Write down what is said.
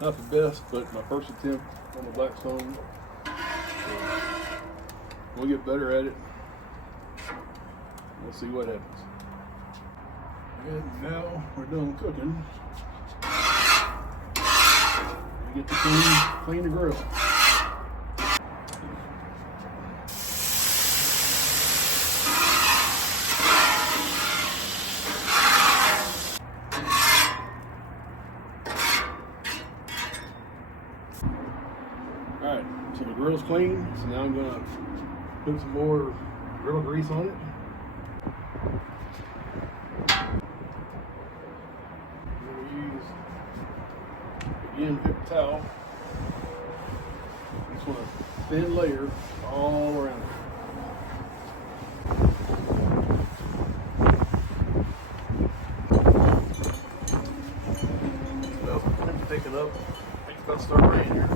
Not the best, but my first attempt on the Blackstone. So we'll get better at it. We'll see what happens. And now we're done cooking. We get to clean the grill. Alright, so the grill's clean, so now I'm gonna put some more grill grease on it. I'm gonna use, again, paper towel. Just want a thin layer all around it. Well, I'm picking up. I think it's about to start raining here.